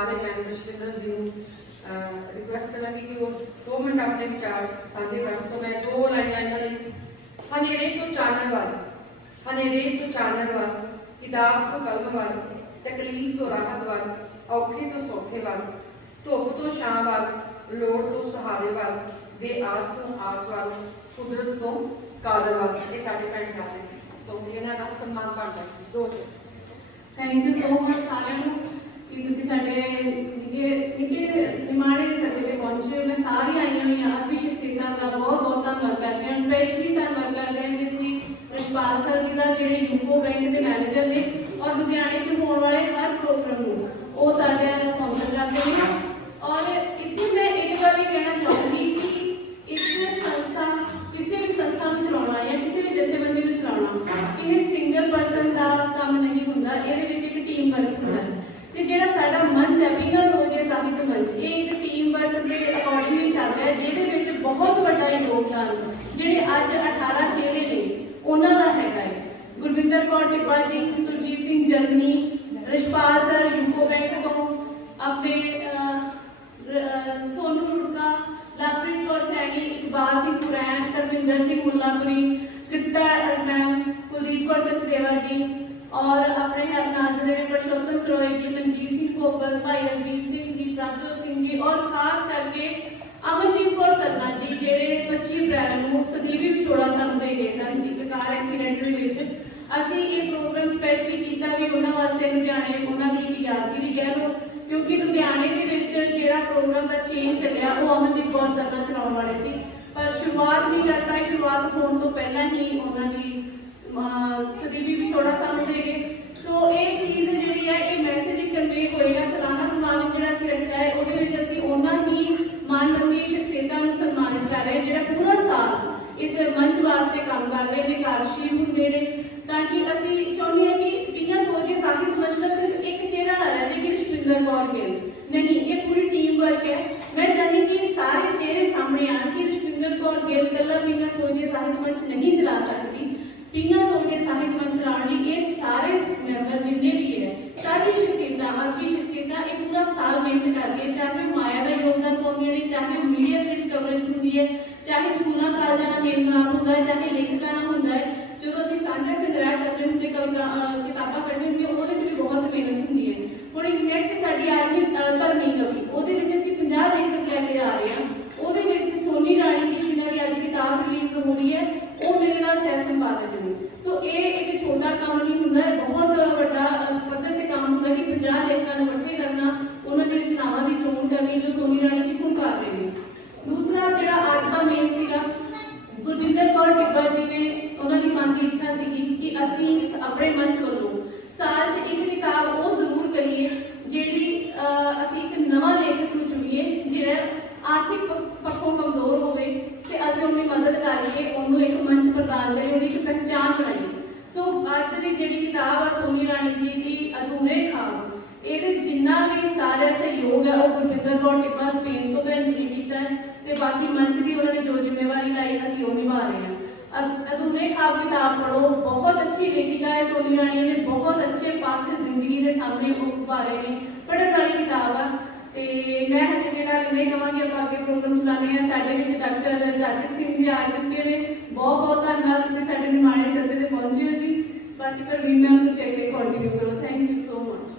ਸਾਰੇ ਮੈਂਬਰ ਸ਼ਪਿੰਦਰ ਜੀ ਨੂੰ ਰਿਕੁਐਸਟ ਕਰਾਂਗੀ ਕਿ ਉਹ 2 ਮਿੰਟ ਆਪਣੇ ਵਿਚਾਰ ਸਾਂਝੇ ਕਰਨ। ਸੋ ਮੈਂ ਦੋ ਲਾਈਨਾਂ ਇਹਨਾਂ ਲਈ ਹਨੇਰੇ ਤੋਂ ਚਾਨਣ ਵੱਲ, ਹਨੇਰੇ ਤੋਂ ਚਾਨਣ ਵੱਲ, ਕਿਤਾਬ ਤੋਂ ਕਲਮ ਵੱਲ, ਤਕਲੀਫ ਤੋਂ ਰਾਹਤ ਵੱਲ, ਔਖੇ ਤੋਂ ਸੌਖੇ ਵੱਲ, ਧੁੱਪ ਤੋਂ ਛਾਂ ਵੱਲ, ਲੋੜ ਤੋਂ ਸਹਾਰੇ ਵੱਲ, ਬੇਆਸ ਤੋਂ ਆਸ ਵੱਲ, ਕੁਦਰਤ ਤੋਂ ਕਾਦਰ ਵੱਲ। ਇਹ ਸਾਡੇ ਭੈਣ ਚਾਰੇ ਨੇ। ਸੋ ਇਹਨਾਂ ਦਾ ਸਨਮਾਨ ਬਣਦਾ। ਦੋ ਥੈਂਕ ਯੂ ਸੋ ਮਚ ਸਾਰਿਆਂ ਨੂੰ ਕਿ ਤੁਸੀਂ ਪਹੁੰਚੇ ਮੈਂ ਸਾਰੀ ਆਈਆਂ ਹੋਈਆਂ, ਆਪ ਵੀ ਦਾ ਬਹੁਤ ਬਹੁਤ ਧੰਨਵਾਦ ਕਰਦੀ ਹਾਂ ਸਪੈਸ਼ਲੀ ਧੰਨਵਾਦ ਕਰਦੇ ਹਾਂ ਜਿਸ ਦੀ ਰਸ਼ਪਾਲ ਸਰ ਜੀ ਦਾ, ਜਿਹੜੇ ਯੂਕੋ ਬੈਂਕ ਦੇ ਮੈਨੇਜਰ ਨੇ ਔਰ ਲੁਧਿਆਣੇ 'ਚ ਹੋਣ ਵਾਲੇ ਹਰ ਪ੍ਰੋਗਰਾਮ ਨੂੰ। ਉਹ ਸਾਡੇ ਸਪਾਂਸਰ ਕਰਦੇ ਨੇ ਔਰ ਇੱਥੇ ਮੈਂ ਇੱਕ ਗੱਲ ਇਹ ਕਹਿਣਾ ਚਾਹੂੰਗੀ ਕਿ ਇੱਕ ਸੰਸਥਾ ਕਿਸੇ ਵੀ ਸੰਸਥਾ ਨੂੰ ਚਲਾਉਣਾ ਜਾਂ ਕਿਸੇ ਵੀ ਜਥੇਬੰਦੀ ਨੂੰ ਚਲਾਉਣਾ ਇਹ ਸਿੰਗਲ ਪਰਸਨ ਦਾ ਕੰਮ ਨਹੀਂ ਹੁੰਦਾ ਇਹਦੇ ਵਿੱਚ ਇੱਕ ਟੀਮ ਵਰਕ ਹੁੰਦਾ ਹੈ ਤੇ ਜਿਹੜਾ ਸਾਡਾ ਮੰਚ ਹੈ ਬਿਗਰ ਹੋ ਗਿਆ ਸਾਹਿਤ ਮੰਚ ਇਹ ਇੱਕ ਟੀਮ ਦੇ ਅਕੋਰਡਿੰਗਲੀ ਚੱਲ ਰਿਹਾ ਜਿਹਦੇ ਵਿੱਚ ਬਹੁਤ ਵੱਡਾ ਯੋਗਦਾਨ ਜਿਹੜੇ ਅੱਜ 18 ਚਿਹਰੇ ਨੇ, ਉਹਨਾਂ ਦਾ ਹੈਗਾ ਹੈ। Gurwinder Kaur Tippa ji Surjit Singh Germany Rashpal sir, UCO bank ਤੋਂ, ਆਪਣੇ ਸੋਨੂ ਰੁੜਕਾ, ਲਵਪ੍ਰੀਤ ਕੌਰ ਸੈਣੀ, ਇਕਬਾਲ ਸਿੰਘ ਕੁਰੈਨ ਤਰਵਿੰਦਰ ਸਿੰਘ ਮੁੱਲਾਪੁਰੀ ਤ੍ਰਿਪਤਾ ਮੈਮ ਕੁਲਦੀਪ ਕੌਰ ਸਚਦੇਵਾ ਜੀ, ਔਰ ਆਪਣੇ ਹਰ ਨਾਲ ਜੁੜੇ ਹੋਏ ਪਰਸ਼ੋਤਮ ਸਰੋਏ ਜੀ, ਮਨਜੀਤ ਸਿੰਘ ਭੋਗਲ, ਭਾਈ ਰਣਵੀਰ ਸਿੰਘ ਜੀ ਸਿੰਘ ਜੀ ਔਰ ਖਾਸ ਕਰਕੇ ਅਮਨਦੀਪ ਕੌਰ ਸਰਨਾ ਜੀ ਜਿਹੜੇ 25 ਅਪ੍ਰੈਲ ਨੂੰ ਸਦੀਵੀ ਵਿਛੋੜਾ ਸਾਨੂੰ ਦੇ ਗਏ ਸਨ ਇੱਕ ਕਾਰ ਐਕਸੀਡੈਂਟ ਦੇ ਵਿੱਚ ਅਸੀਂ ਇਹ ਪ੍ਰੋਗਰਾਮ ਸਪੈਸ਼ਲੀ ਕੀਤਾ ਵੀ ਉਹਨਾਂ ਵਾਸਤੇ ਲੁਧਿਆਣੇ ਉਹਨਾਂ ਦੀ ਇੱਕ ਯਾਦਗਾਰੀ ਕਹਿ ਲਓ ਕਿਉਂਕਿ ਲੁਧਿਆਣੇ ਦੇ ਵਿੱਚ ਜਿਹੜਾ ਪ੍ਰੋਗਰਾਮ ਦਾ ਚੇਂਜ ਚੱਲਿਆ ਉਹ ਅਮਨਦੀਪ ਕੌਰ ਸਰਨਾ ਚਲਾਉਣ ਵਾਲੇ ਸੀ। ਪਰ ਸ਼ੁਰੂਆਤ ਨਹੀਂ ਕਰ ਪਾਏ ਸ਼ੁਰੂਆਤ ਹੋਣ ਤੋਂ ਪਹਿਲਾਂ ਹੀ ਉਹਨਾਂ ਦੀ ਅਹ, ਸਦੀਵੀ ਵਿਛੋੜਾ ਸਾਨੂੰ ਦੇ ਗਏ ਸੋ ਇਹ ਚੀਜ਼ ਜਿਹੜੀ ਹੈ ਇਹ ਮੈਸੇਜ ਕਨਵੇ ਹੋਏਗਾ ਸਾਲਾਨਾ ਸਮਾਗਮ ਜਿਹੜਾ ਅਸੀਂ ਰੱਖਿਆ ਹੈ ਉਹਦੇ ਵਿੱਚ ਅਸੀਂ ਉਹਨਾਂ ਹੀ ਮਾਨਵੰਦੀ ਸ਼ਖਸੀਅਤਾਂ ਨੂੰ ਸਨਮਾਨਿਤ ਕਰ ਰਹੇ ਹਾਂ ਜਿਹੜਾ ਪੂਰਾ ਸਾਲ ਇਸ ਮੰਚ ਵਾਸਤੇ ਕੰਮ ਕਰ ਰਹੇ ਨੇ, ਕਾਰਜਸ਼ੀਲ ਹੁੰਦੇ ਨੇ, ਤਾਂ ਕਿ ਅਸੀਂ ਚਾਹੁੰਦੇ ਹਾਂ ਕਿ ਬਿਨਾਂ ਸੋਚੇ ਸਾਹਿਤ ਮੰਚ ਸਿਰਫ ਇੱਕ ਚਿਹਰਾ ਨਾ ਰਹਿ ਜਾਏ ਕਿ ਰਸ਼ਪਿੰਦਰ ਕੌਰ ਗਿੱਲ ਨਹੀਂ, ਇਹ ਪੂਰੀ ਟੀਮ ਵਰਕ ਹੈ। ਮੈਂ ਚਾਹੁੰਦੀ ਕਿ ਸਾਰੇ ਚਿਹਰੇ ਸਾਹਮਣੇ ਆਣ ਕਿ ਰਸ਼ਪਿੰਦਰ ਕੌਰ ਗਿੱਲ ਕੱਲਾ ਬਿਨਾਂ ਸੋਚੇ ਸਾਹਿਤ ਮੰਚ ਨਹੀਂ ਚਲਾ ਸਕਦੀ। ਬਿਨਾਂ ਸੋਚੇ ਸਾਹਿਤ ਮੰਚ ਚਲਾਉਣ ਲਈ ਇਹ ਸਾਰੇ ਮੈਂਬਰ ਜਿੰਨੇ ਵੀ ਹੈ, ਸਾਰੀ ਸ਼ਖਸੀਅਤਾਂ ਅੱਜ ਸ਼ਖਸੀਅਤਾਂ, ਇਹ ਪੂਰਾ ਸਾਲ ਮਿਹਨਤ ਕਰਦੀ ਹੈ। ਚਾਹੇ ਮਾਇਆ ਦਾ ਯੋਗਦਾਨ ਪਾਉਂਦੀਆਂ ਨੇ, ਚਾਹੇ ਮੀਡੀਆ ਦੇ ਵਿੱਚ ਕਵਰੇਜ ਹੁੰਦੀ ਹੈ ਚਾਹੇ ਸਕੂਲਾਂ, ਕਾਲਜਾਂ ਨਾਲ ਮੇਲ ਮਿਲਾਪ ਹੁੰਦਾ ਹੈ, ਚਾਹੇ ਲੇਖਕਾਂ ਨਾਲ ਹੁੰਦਾ ਹੈ, ਜਦੋਂ ਅਸੀਂ ਸਾਂਝਾ ਸੰਗ੍ਰਹਿ ਕਰਦੇ ਹੁੰਦੇ, ਕਵਿਤਾ ਕਿਤਾਬਾਂ ਪੜ੍ਹਦੇ ਹੁੰਦੇ, ਉਹਦੇ 'ਚ ਵੀ ਬਹੁਤ ਮਿਹਨਤ ਹੁੰਦੀ ਹੈ। ਹੁਣ ਇੱਕ ਨੈਕਸਟ ਸਾਡੀ ਆ ਰਹੀ ਅਹ, ਧਰਮੀ ਕਵੀ, ਉਹਦੇ ਵਿੱਚ ਅਸੀਂ 50 ਲੇਖਕ ਲੈ ਕੇ ਆ ਰਹੇ ਹਾਂ। ਉਹਦੇ ਵਿੱਚ ਸੋਨੀ ਰਾਣੀ ਜੀ, ਜਿਨ੍ਹਾਂ ਦੀ ਅੱਜ ਕਿਤਾਬ ਰਿਲੀਜ਼ ਹੋ ਰਹੀ ਹੈ, ਉਹ ਮੇਰੇ ਨਾਲ ਸਹਿ ਸੰਪਾਦਕ ਨੇ ਸੋ ਇਹ ਇੱਕ ਛੋਟਾ ਕੰਮ ਨਹੀਂ ਹੁੰਦਾ ਹੈ ਬਹੁਤ ਵੱਡਾ ਪੱਧਰ ਤੇ ਕੰਮ ਹੁੰਦਾ ਕਿ 50 ਲੇਖਕਾਂ ਨੂੰ ਇਕੱਠੇ ਕਰਨਾ ਉਹਨਾਂ ਦੀ ਰਚਨਾਵਾਂ ਦੀ ਚੋਣ ਕਰਨੀ ਜੋ ਸੋਨੀ ਰਾਣੀ ਜੀ ਹੁਣ ਕਰ ਰਹੇ ਨੇ ਦੂਸਰਾ ਜਿਹੜਾ ਅੱਜ ਦਾ ਮੇਨ ਸੀਗਾ ਗੁਰਵਿੰਦਰ ਕੌਰ ਟਿੱਬਾ ਜੀ ਨੇ ਉਹਨਾਂ ਦੀ ਮਨ ਦੀ ਇੱਛਾ ਸੀਗੀ ਕਿ ਅਸੀਂ ਸ- ਆਪਣੇ ਮੰਚ ਵੱਲੋਂ ਸਾਲ 'ਚ ਇੱਕ ਕਿਤਾਬ ਉਹ ਜ਼ਰੂਰ ਕਰੀਏ ਜਿਹੜੀ ਅਹ, ਅਸੀਂ ਇੱਕ ਨਵਾਂ ਲੇਖਕ ਨੂੰ ਚੁਣੀਏ ਜਿਹੜਾ ਆਰਥਿਕ ਪੱਖੋਂ ਕਮਜ਼ੋਰ ਹੋਵੇ ਤੇ ਅਸੀਂ ਉਹਦੀ ਮਦਦ ਕਰਕੇ ਉਹਨੂੰ ਇੱਕ ਮੰਚ ਪ੍ਰਦਾਨ ਕਰੀਏ, ਉਹਦੀ ਇੱਕ ਪਹਿਚਾਣ ਬਣਾਈਏ। ਸੋ ਅੱਜ ਦੀ ਜਿਹੜੀ ਕਿਤਾਬ ਆ, ਸੋਨੀ ਰਾਣੀ ਜੀ ਦੀ ਅਧੂਰੇ ਖਾਬ ਇਹਦੇ ਜਿੰਨਾ ਵੀ ਸਾਰਾ ਸਹਿਯੋਗ ਹੈ ਉਹ ਗੁਰਵਿੰਦਰ ਕੌਰ ਟਿੱਬਾ ਸਪੇਨ ਤੋਂ ਭੈਣ ਜੀ ਨੇ ਕੀਤਾ ਤੇ ਬਾਕੀ ਮੰਚ ਦੀ ਉਹਨਾਂ ਨੇ ਜੋ ਜ਼ਿੰਮੇਵਾਰੀ ਲਾਈ, ਅਸੀਂ ਉਹ ਨਿਭਾ ਰਹੇ ਹਾਂ। ਅਧੂਰੇ ਖਾਬ ਕਿਤਾਬ ਪੜੋ ਬਹੁਤ ਅੱਛੀ ਲੇਖਿਕਾ ਹੈ ਸੋਨੀ ਰਾਣੀ ਨੇ ਬਹੁਤ ਅੱਛੇ ਪੱਖ ਜ਼ਿੰਦਗੀ ਦੇ ਸਾਹਮਣੇ ਉਹ ਉਭਾਰੇ ਨੇ ਪੜਨ ਵਾਲੀ ਕਿਤਾਬ ਹਜੇ ਫਿਲਹਾਲ ਇੰਨੇ ਆਪਾਂ ਅੱਗੇ ਪ੍ਰੋਗਰਾਮ ਚਲਾਣੇ ਆ ਸਾਡੇ ਵਿੱਚ ਡਾਕਟਰ ਜਾਜਕ ਸਿੰਘ ਜੀ ਆ ਚੁੱਕੇ ਨੇ। ਬਹੁਤ ਬਹੁਤ ਧੰਨਵਾਦ ਤੁਸੀਂ ਸਾਡੇ ਨਿਮਾਣੇ ਸੱਦੇ ਤੇ ਪਹੁੰਚੇ ਹੋ ਜੀ। ਬਾਕੀ ਪ੍ਰਵੀਨ ਮੈਮ ਤੁਸੀਂ ਅੱਗੇ ਕੰਟੀਨਿਊ ਕਰੋ। Thank you so much